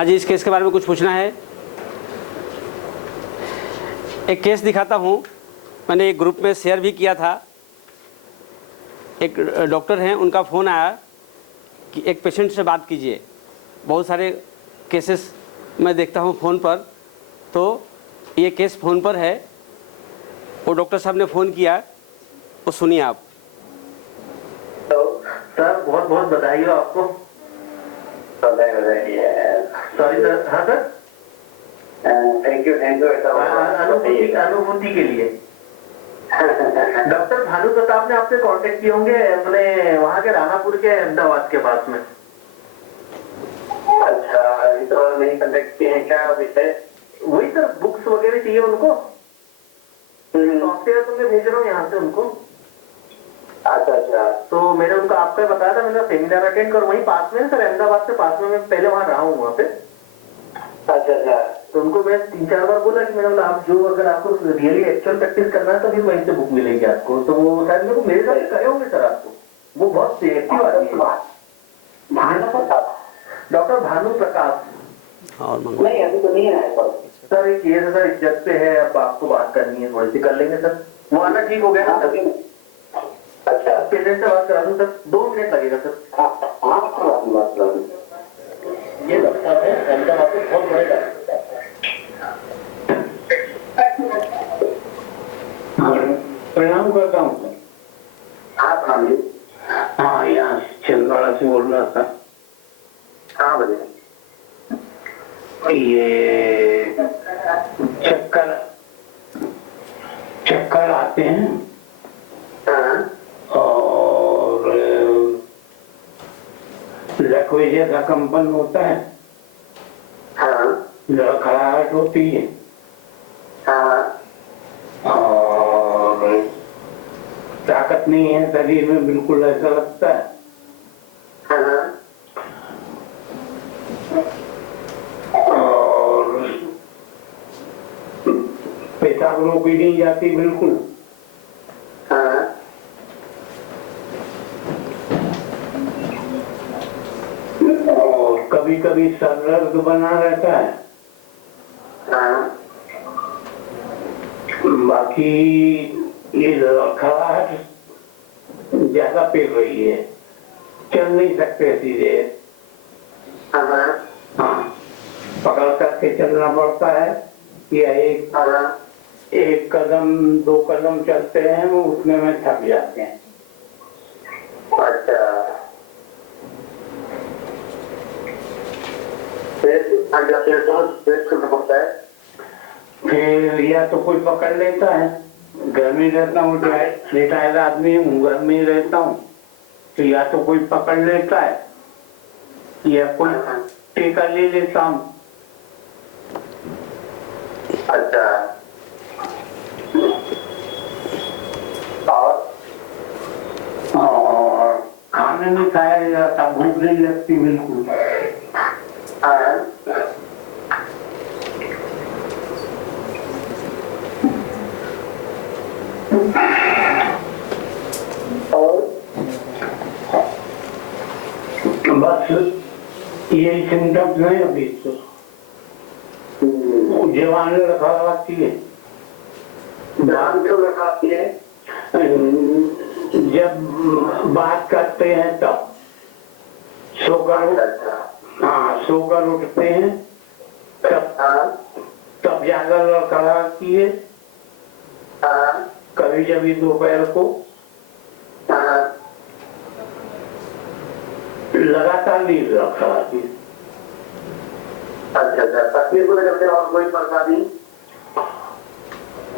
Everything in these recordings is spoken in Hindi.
हाँ जी, इस केस के बारे में कुछ पूछना है। एक केस दिखाता हूँ, मैंने एक ग्रुप में शेयर भी किया था। एक डॉक्टर हैं, उनका फ़ोन आया कि एक पेशेंट से बात कीजिए। बहुत सारे केसेस मैं देखता हूँ फ़ोन पर, तो ये केस फ़ोन पर है। वो डॉक्टर साहब ने फ़ोन किया, वो सुनिए आप। तो सर बहुत बहुत बधाई हो आपको। Sorry sir. हाँ सर, थैंक यू अनुभूति के लिए। डॉक्टर भानु प्रताप ने आपसे कांटेक्ट किए होंगे अपने वहाँ के रानापुर के अहमदाबाद के पास में। अच्छा, अभी तो नहीं कांटेक्ट किए हैं, क्या विषय? वही सर, बुक्स वगैरह चाहिए उनको, सॉफ्टवेयर तो मैं भेज रहा हूँ यहाँ से उनको। अच्छा अच्छा, तो मैंने उनको आपका बताया था, मैंने सेमिनार अटेंड कर, वहीं पास में सर, अहमदाबाद के पास में, मैं पहले वहाँ रहा हूँ वहाँ पे। अच्छा अच्छा, तो उनको मैं 3-4 बार बोला कि मैंने बोला आप जो, अगर आपको रियली एक्चुअल प्रैक्टिस करना है तो फिर वहीं से बुक मिलेगी आपको। तो वो शायद मेरे को मेरे साथ करे होंगे सर आपको। वो बहुत एक्टिव आदमी है। भानु प्रताप, डॉक्टर भानु प्रकाश। और मंगवा नहीं अभी तो नहीं है सर। एक केस है सर, इज्जत पे है, अब आपको बात करनी है, थोड़ी सी कर लेंगे सर। वो आना ठीक हो गया ना सर? अच्छा, पेशेंट से बात करा दूं सर, 2 मिनट लगेगा सर। ये डॉक्टर है अहमदाबाद के, बहुत बड़े डॉक्टर। प्रणाम करता हूँ सर। आप नाम जी? हाँ, यहाँ छिंदवाड़ा से बोल रहा था। हाँ बोलिए। ये चक्कर आते हैं हाँ और लकवे जैसा कंपन होता है, हाँ लड़खड़ाहट होती है हाँ, और ताकत नहीं है शरीर में, बिल्कुल ऐसा लगता है। हाँ और पेशाब रोकी नहीं जाती बिल्कुल। हाँ, और कभी कभी सर दर्द बना रहता है। हाँ, बाकी ये लड़खड़ाहट ज्यादा पेल रही है, चल नहीं सकते सीधे। हाँ, हाँ, पकड़ करके चलना पड़ता है, या एक कदम 2 कदम चलते हैं वो, उतने में थक जाते हैं। अच्छा, करना पड़ता है। फिर या तो कोई पकड़ लेता है, घर में रहता हूँ, रिटायर्ड आदमी हूँ, घर में रहता हूँ, तो या तो कोई पकड़ लेता है या कोई टेका ले लेता हूँ। अच्छा, और खाना नहीं खाया जाता, भूख नहीं लगती बिल्कुल। हाँ, और बस यही सिम्टम्स है अभी तो। जवान लड़खड़ाती है। ध्यान क्यों रखाती है? जब बात करते हैं तब सोकर उठते हैं तब ज्यादा लड़खड़ाती है। कभी कभी दोपहर को लगातार नहीं लड़खड़ाती है। अच्छा अच्छा, तकलीफ को लेकर और कोई परेशानी?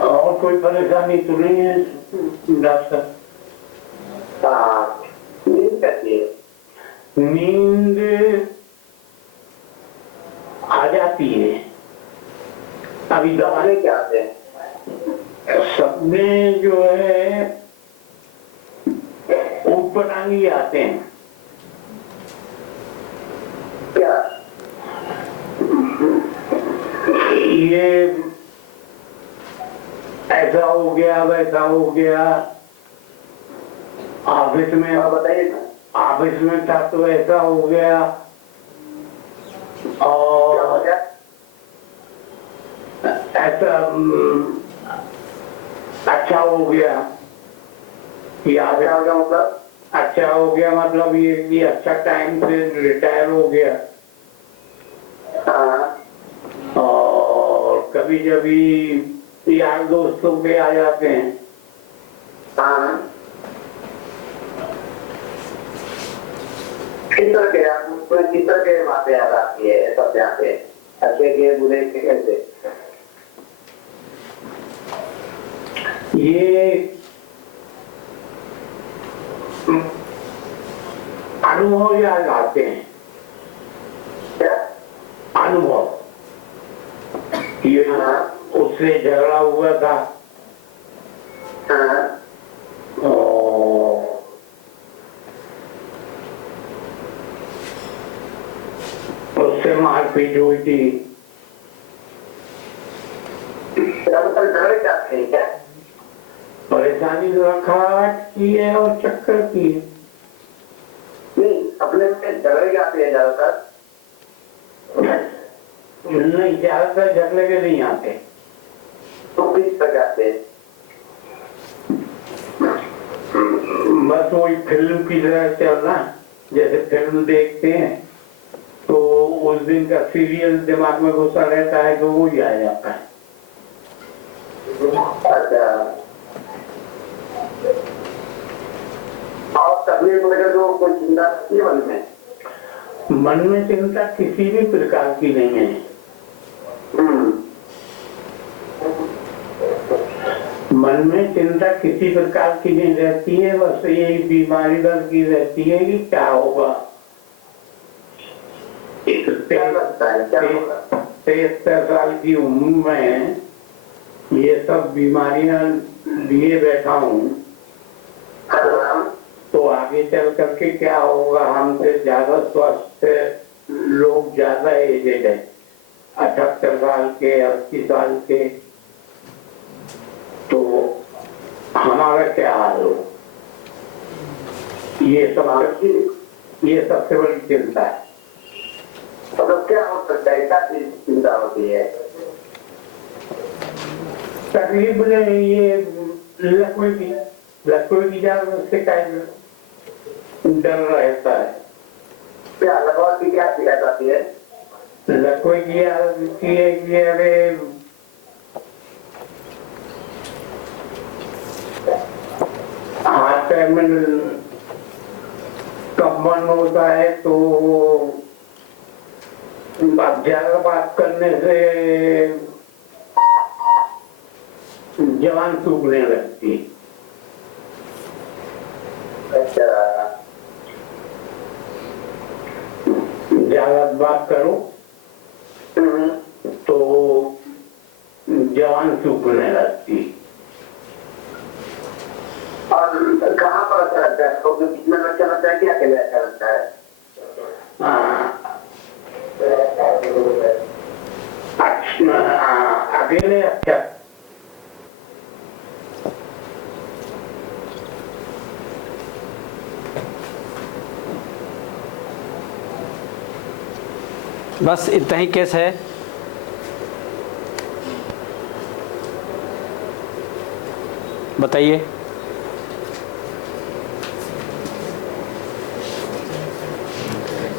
और कोई परेशानी तो नहीं है डॉक्टर। नींद कैसी है? नींद आ जाती है। अभी सपने क्या आते हैं? सपने जो है ऊटपटांगी आते हैं। क्या? ये ऐसा हो गया, वैसा हो गया। ऑफिस में बताइए ना। ऑफिस में था तो ऐसा हो गया, क्या हो और गया? ऐसा अच्छा हो गया कि आप क्या हो गया मतलब? अच्छा हो गया मतलब ये अच्छा टाइम से रिटायर हो गया। हाँ और कभी कभी यार दोस्तों के आ जाते हैं। हाँ, किस तरह के आपको किस तरह के बातें याद आती है सब यहाँ पे, अच्छे के बुरे के कैसे? ये अनुभव याद आते हैं। क्या? अनुभव ये उससे झगड़ा हुआ था हाँ और उससे मारपीट हुई थी। क्या मतलब झगड़े जाते हैं क्या? परेशानी रखाट की है और चक्कर की है। नहीं, अपने में झगड़े जाते हैं ज्यादातर। नहीं, ज्यादातर झगड़े के नहीं आते। तो किस तरह जाते हैं? बस वही फिल्म की तरह चलना, जैसे फिल्म देखते हैं तो उस दिन का सीरियल दिमाग में घुसा रहता है तो वो ही आ जाता है। अच्छा, और तकलीफ वगैरह जो कोई चिंता नहीं है मन में? मन में चिंता किसी भी प्रकार की नहीं है। मन में चिंता किसी प्रकार की नहीं रहती है, बस यही बीमारी दर्द की रहती है कि क्या होगा। क्या लगता है क्या होगा? 73 साल की उम्र में ये सब बीमारियां लिए बैठा हूँ हाँ, तो आगे चल करके क्या होगा। हमसे ज्यादा स्वस्थ लोग ज्यादा एजेड है, 78 साल के, 80 साल के, तो हमारा क्या हाल हो। ये सबसे बड़ी चिंता है। मतलब क्या हो सकता है, क्या चीज चिंता होती है? तकलीफ नहीं, ये लकवे की ज्यादा से डर रहता है। क्या लगवा की क्या शिकायत आती है? लकवे की आदत है कि अरे हाथ पैर में कंपन होता है तो ज्यादा बात करने से जवान सूखने लगती। अच्छा, ज्यादा बात करो तो जवान सूखने लगती। और कहाँ पर अच्छा लगता है? तो कितना में अच्छा लगता है, क्या अकेले अच्छा लगता है? अकेले अच्छा। बस इतना ही केस है। बताइए।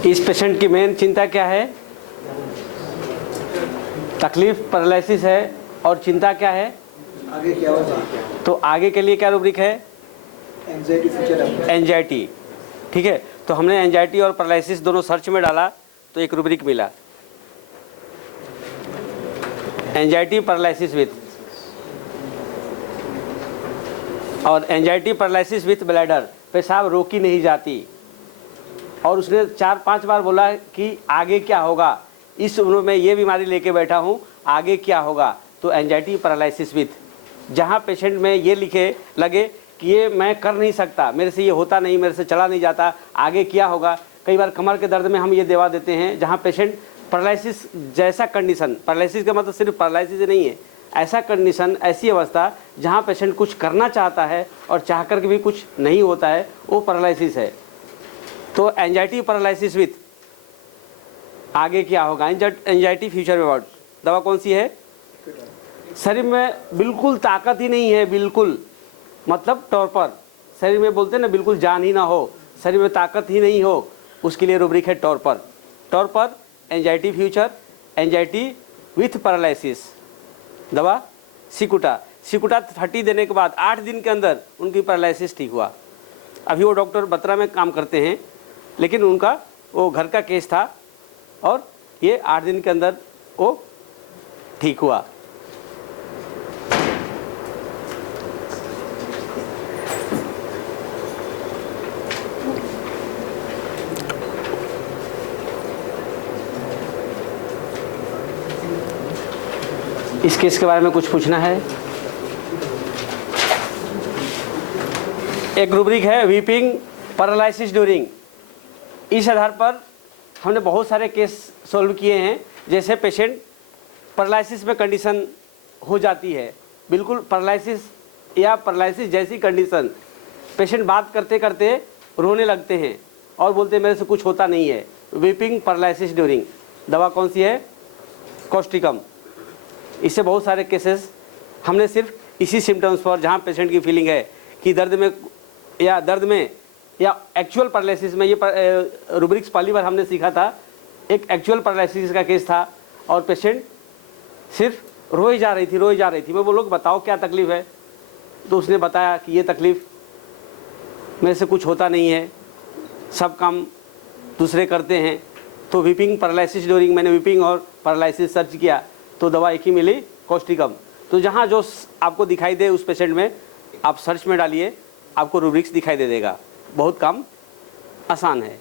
इस पेशेंट की मेन चिंता क्या है? तकलीफ पैरालिसिस है और चिंता क्या है? आगे क्या होगा? तो आगे के लिए क्या रूब्रिक है? Anxiety future anxiety. ठीक है, तो हमने एंजाइटी और पैरालिसिस दोनों सर्च में डाला तो एक रूब्रिक मिला, एंजाइटी पैरालिसिस विथ, और एंजाइटी पैरालिसिस विथ ब्लैडर, पेशाब रोकी नहीं जाती। और उसने 4-5 बार बोला कि आगे क्या होगा, इस उम्र में ये बीमारी लेके बैठा हूँ, आगे क्या होगा। तो एंजाइटी पैरालिसिस विथ, जहाँ पेशेंट में ये लिखे लगे कि ये मैं कर नहीं सकता, मेरे से ये होता नहीं, मेरे से चला नहीं जाता, आगे क्या होगा। कई बार कमर के दर्द में हम ये दवा देते हैं जहाँ पेशेंट पैरालिसिस जैसा कंडीशन, पैरालिसिस का मतलब सिर्फ पैरालिसिस नहीं है, ऐसा कंडीशन, ऐसी अवस्था जहाँ पेशेंट कुछ करना चाहता है और चाह कर के भी कुछ नहीं होता है, वो पैरालिसिस है। तो एंजाइटी पैरालिसिस विथ आगे क्या होगा, एंजाइटी फ्यूचर अबाउट। दवा कौन सी है? शरीर में बिल्कुल ताकत ही नहीं है, बिल्कुल मतलब टॉर्पर, शरीर में बोलते हैं ना बिल्कुल जान ही ना हो, शरीर में ताकत ही नहीं हो, उसके लिए रूब्रिक है torpor. Torpor, anxiety future, anxiety with paralysis. दवा सिकुटा। सिकुटा 30 देने के बाद 8 दिन के अंदर उनकी पैरालिसिस ठीक हुआ। अभी वो डॉक्टर बत्रा में काम करते हैं, लेकिन उनका वो घर का केस था और ये 8 दिन के अंदर वो ठीक हुआ। इस केस के बारे में कुछ पूछना है? एक रूब्रिक है वीपिंग पैरालिसिस ड्यूरिंग। इस आधार पर हमने बहुत सारे केस सॉल्व किए हैं। जैसे पेशेंट पैरालिसिस में कंडीशन हो जाती है, बिल्कुल पैरालिसिस या पैरालिसिस जैसी कंडीशन, पेशेंट बात करते करते रोने लगते हैं और बोलते हैं मेरे से कुछ होता नहीं है। Weeping paralysis during. दवा कौन सी है? कॉस्टिकम। इससे बहुत सारे केसेस हमने सिर्फ इसी सिम्टम्स पर, जहाँ पेशेंट की फीलिंग है कि दर्द में या एक्चुअल पैरालिसिस में, ये रूब्रिक्स पहली बार हमने सीखा था। एक एक्चुअल पैरालिसिस का केस था और पेशेंट सिर्फ रोई जा रही थी। मैं बोलो बताओ क्या तकलीफ़ है, तो उसने बताया कि ये तकलीफ़ मेरे से कुछ होता नहीं है, सब काम दूसरे करते हैं। तो वीपिंग पैरालिसिस ड्यूरिंग, मैंने वीपिंग और पैरालिसिस सर्च किया तो दवा एक ही मिली, कॉस्टिकम। तो जहाँ जो आपको दिखाई दे उस पेशेंट में आप सर्च में डालिए, आपको रूब्रिक्स दिखाई दे देगा। बहुत काम आसान है।